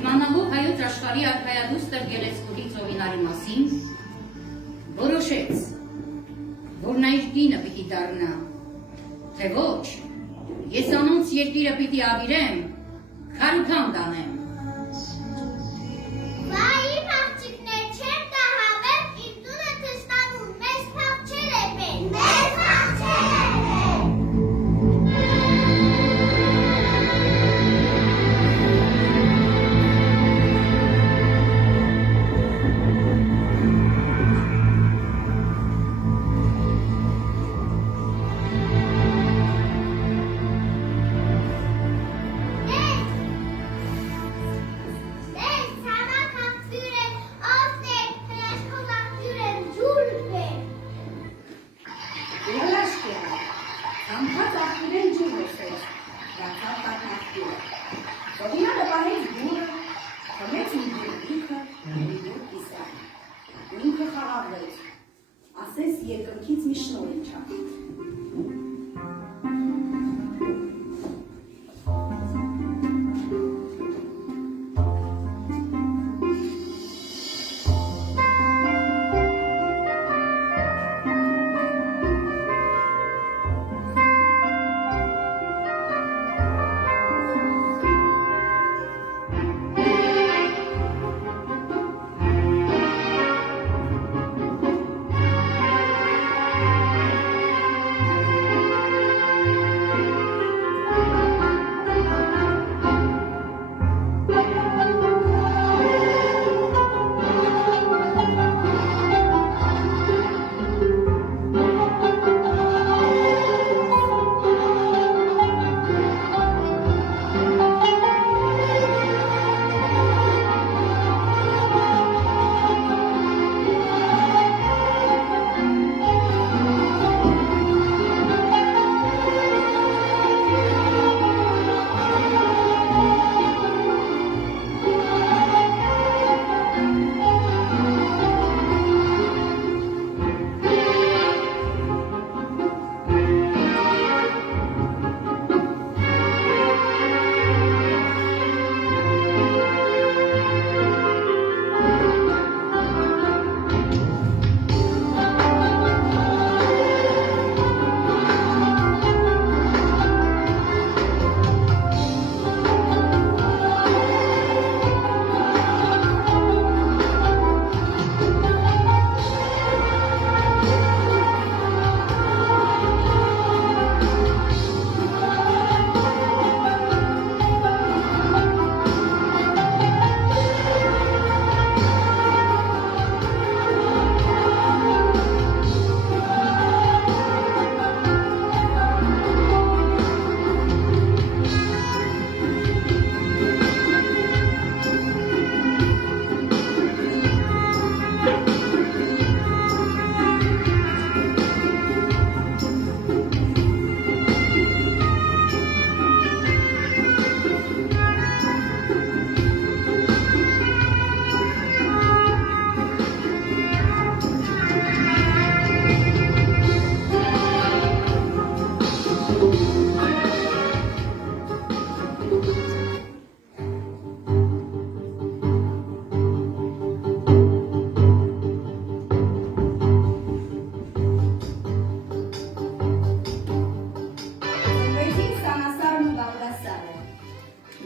Իմանալով հայոց աշխարհի արքայադուստր Գեղեցկուհի Ծովինարի մասին, որոշեց, որ նա իր կինը պիտի դառնա, թե ոչ, ես անոնց երկիրը պիտի ավիրեմ, քարուքան տանեմ։ Ասես երկնքից մի շնորհ իջավ։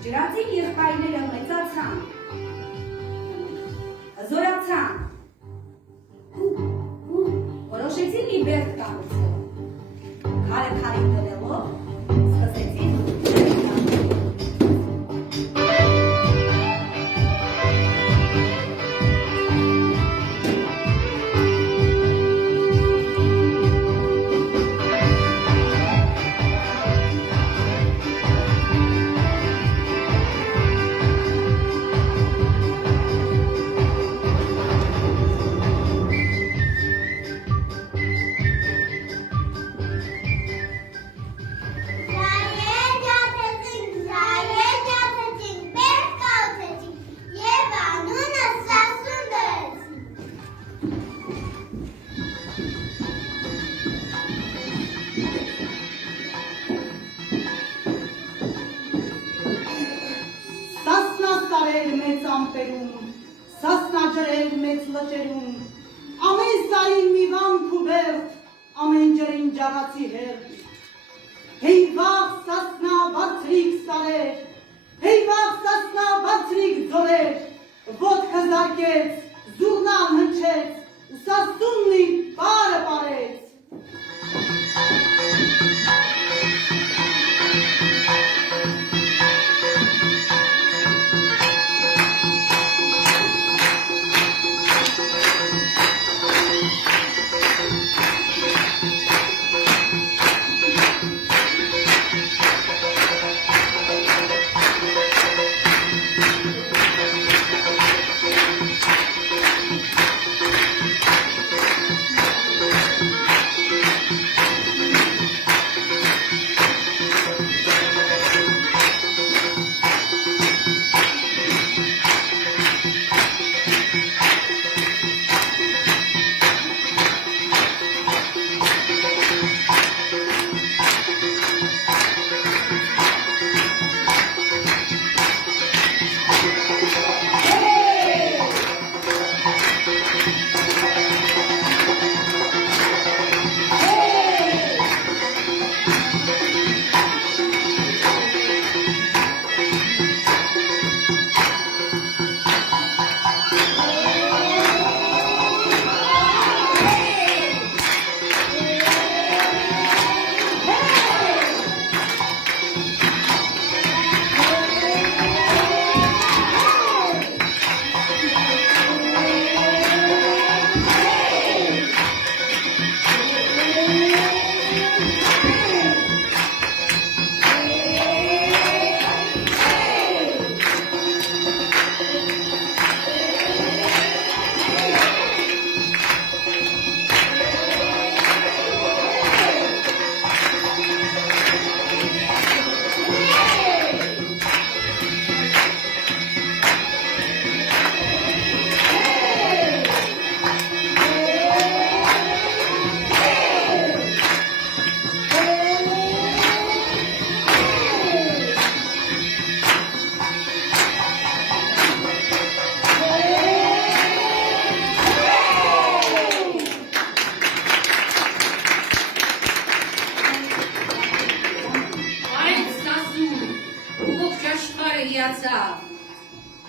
Ջրածին եղբայրները մեծացան, հզորացան, որոշեցին մի բերդ կառուցել, քարը քարին դնելով, սկսեցին ամպերում, սասնաջրեր մեծ լճերում, ամեն սարին մի վանք ու բերդ, ամեն ջրին ջաղացի հերդ, հեյվաղ սասնա բարձրիկ սարեր, հեյվաղ սասնա բարձրիկ ձորեր, ոտքը զարկեց, զուռնան հնչեց, ու սասուննի պարը պարեց։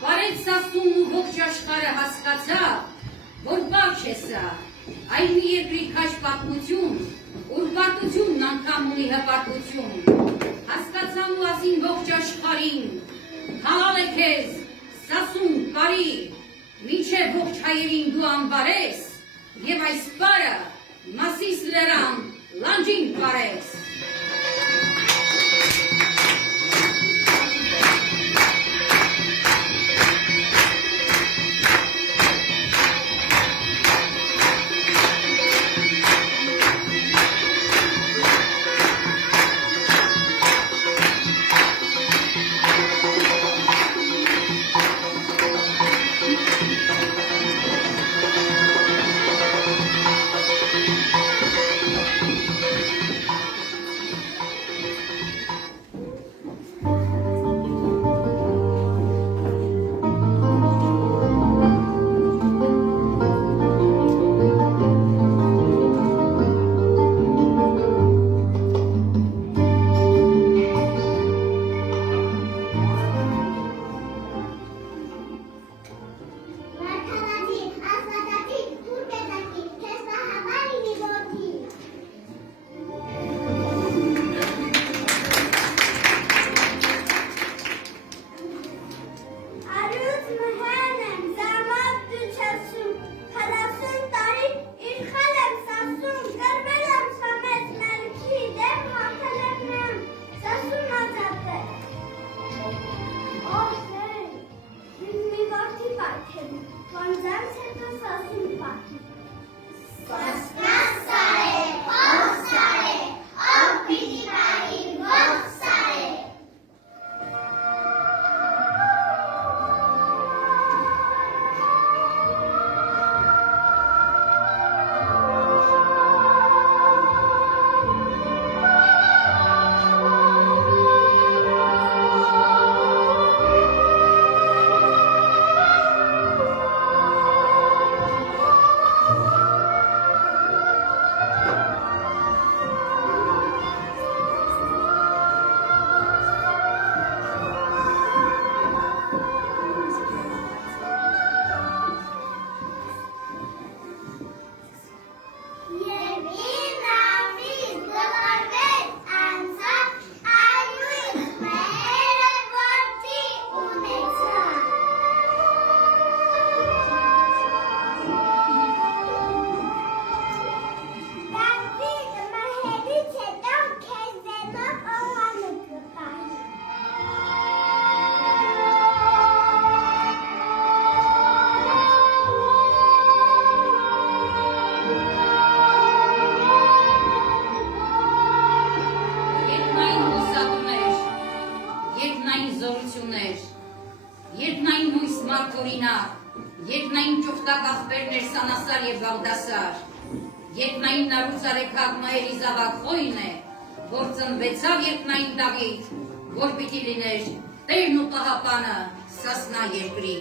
Վարեց սասունն ու ողջ աշխարհը հասկացավ, որ բաց է սա, այլ մի երկրի քաջ պատմություն, ուր պատմությունն անգամ ունի հպատություն, հասկացան ու ասին ողջ աշխարհին, հալալ է քեզ, սասուն բարի, մինչև ողջ հայերին դու անբարես, եւ այս բարը Մասիս լերան լանջին բարես։ երկնային հույս մարգորինակ, երկնային ճուղտակ աղբերներ Սանասար և Բաղդասար, երկնային նարուց արեքակ մայերի զավակ խոյն է, որ ծնվեցավ երկնային Դավիթ, որ պիտի լիներ տերն ու պահապանը Սասնա երկրի։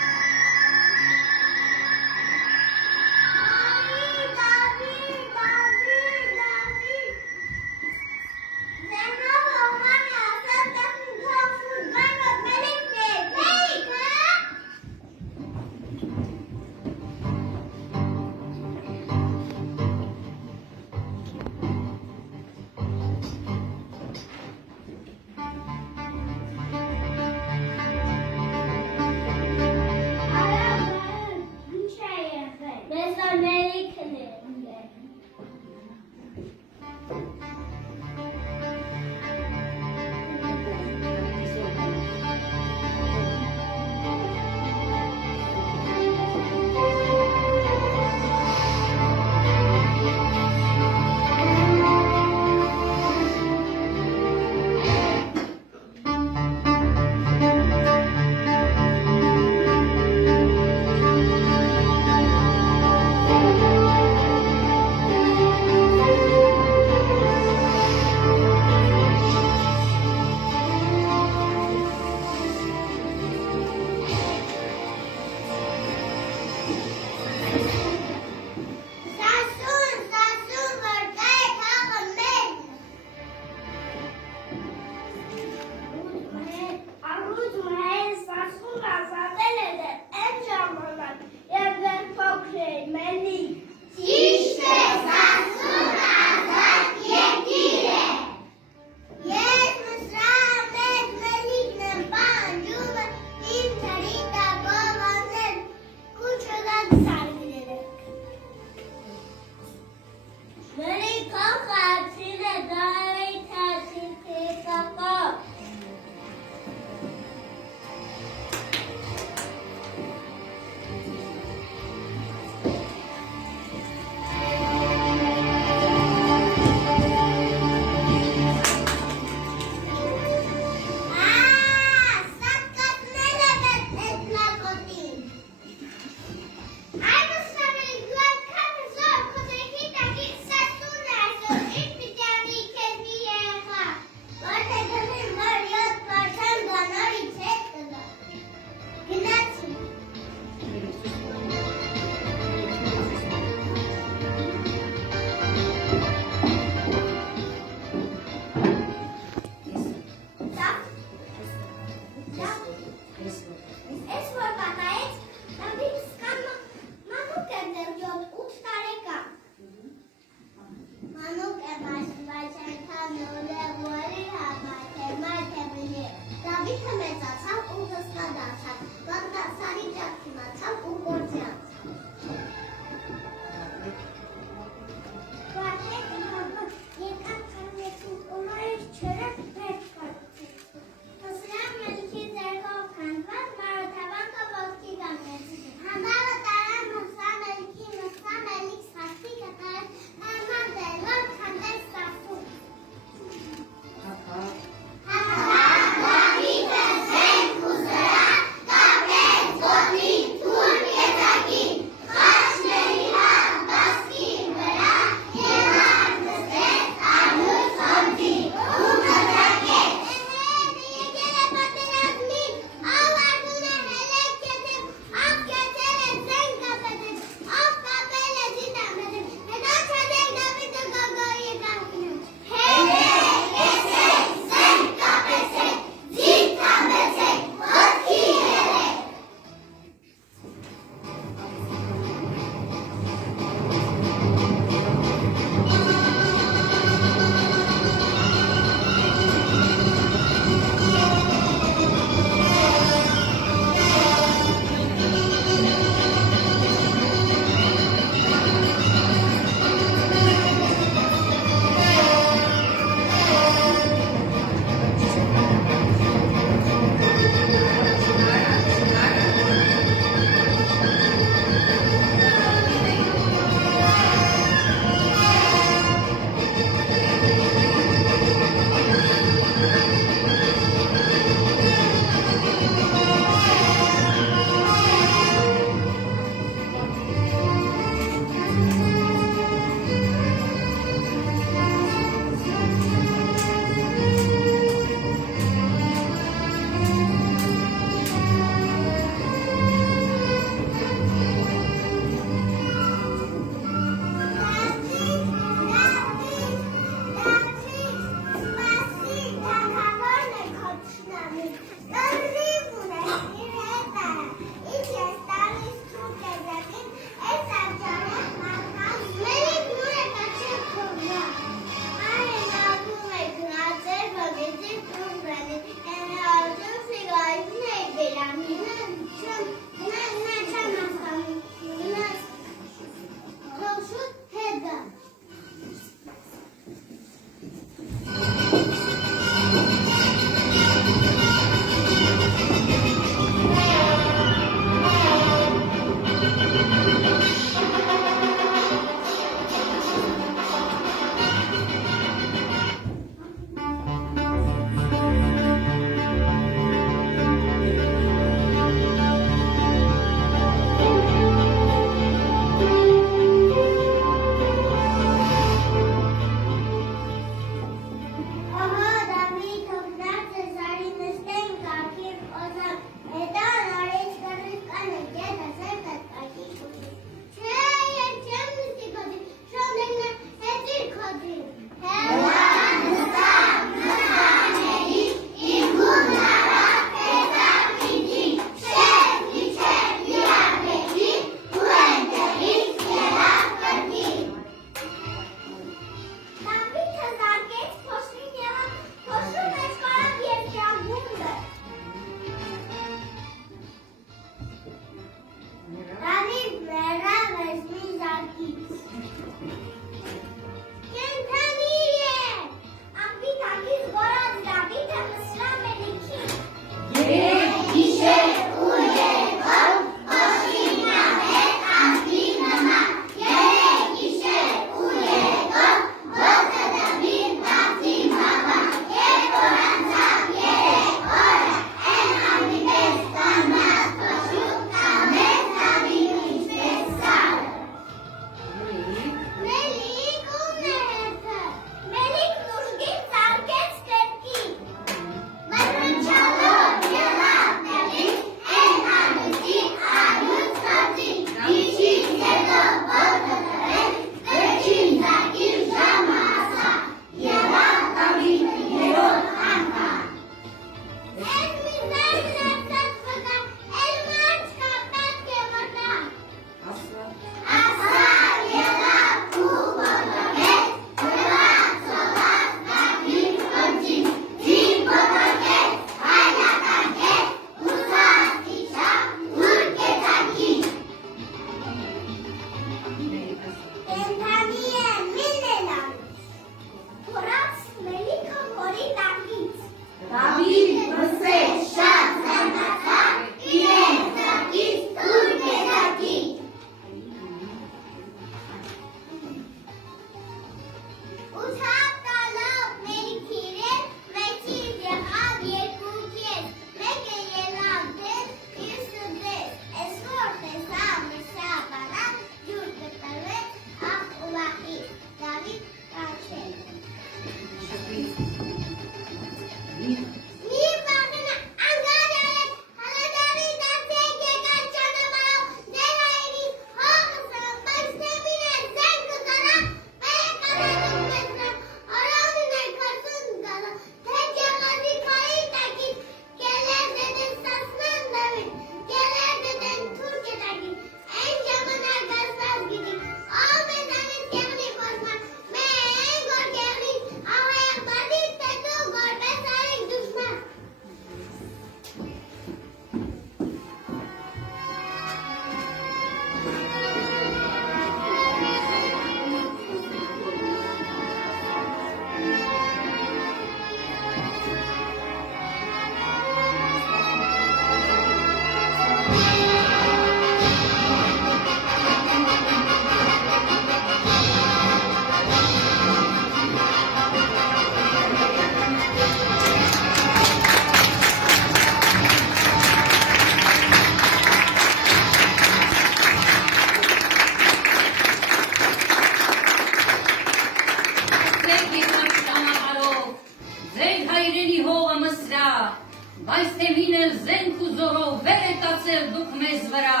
Բայց թե մինել զենք ու զորով վեր է տացել դուք մեզ վրա,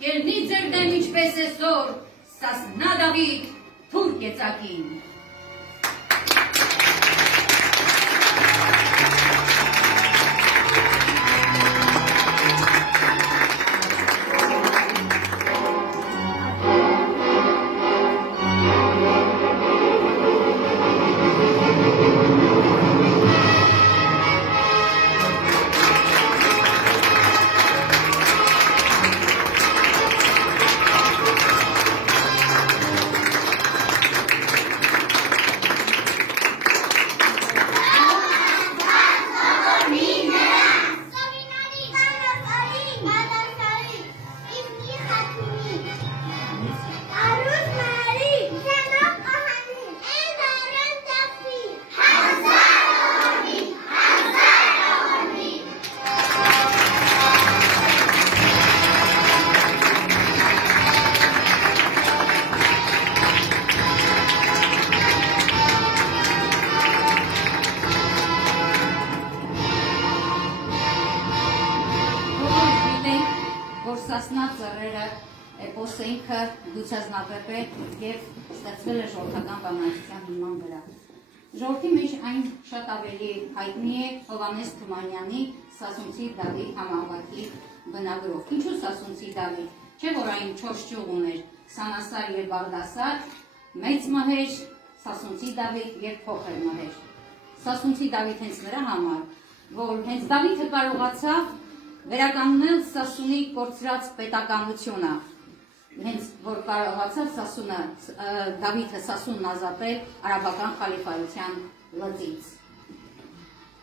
կելնի ձեր դեմ ինչպես էսօր, Սասնա Դավիթ թուրք է ծակին։ Սասնա ծռերը էպոսը ինքը լուծազնապեպ է և ստեղծվել է ժողովրդական բանահյուսության հիման վրա։ Ժողովրդի մեջ այն շատ ավելի հայտնի է Հովհաննես Թումանյանի Սասունցի Դավիթ համահավաքի բնագրով։ Ինչու Սասունցի Դավիթ, չէ որ այն 4 ճյուղ ուներ՝ Սանասար և Բաղդասար, մեծ մհեր, Սասունցի Դավիթ և փոքր մհեր։ Սասունցի Դավիթ հենց նրա համար, որ հենց Դավիթը կարողացավ վերականգնել Սասունի կորցրած պետականությունը, հենց որ կարողացավ Դավիթը Սասունն ազատել արաբական խալիֆայության լծից։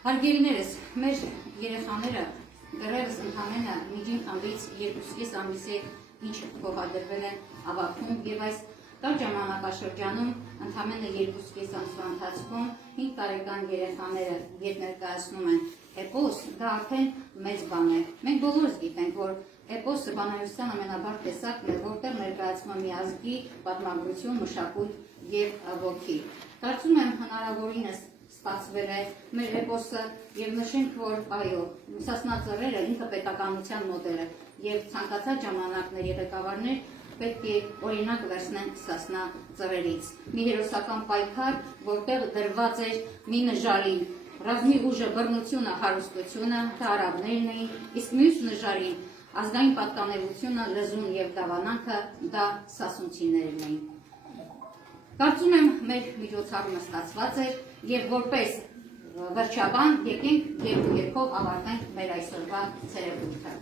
Հարգելիներս, մեր երեխաները դեռևս ընդամենը միջին ամսից 2.5 ամիսի ինչ փոխադրվել են ավագում և այս տար ժամանակաշրջանում ընդամենը 2.5 ամսվա ընթացքում 5 տարեկան երեխաները երբ ներկայացնում են էպոս, դա արդեն մեծ բան է։ Մենք բոլորս գիտենք, որ էպոսը բանահյուսության ամենաբարդ տեսակն է, որտեղ ներկայացվում է մի ազգի պատմագրություն, մշակույթ և ոգի։ Կարծում եմ հնարավորինս ստացվել է մեր էպոսը և նշենք, որ այո, Սասնա ծռերը ինքը պետականության մոդել է և ցանկացած ժամանակների ղեկավարներ պետք է օրինակ վերցնեն Սասնա ծռերից։ Մի հերոսական պայքար, որտեղ դրված էր մի նժարին, ռազմի ուժը, բռնությունը, հարստությունը, դա արաբներն էին, իսկ մյուս նժարին ազգային պատկանելությունը, լեզուն և դավանանքը, դա սասունցիներն էին։ Կարծում եմ մեր միջոցառումը ստացված էր և որպես վերջաբան եկենք երկու երգով ավարտենք մեր այսօրվա ցերեկույթը։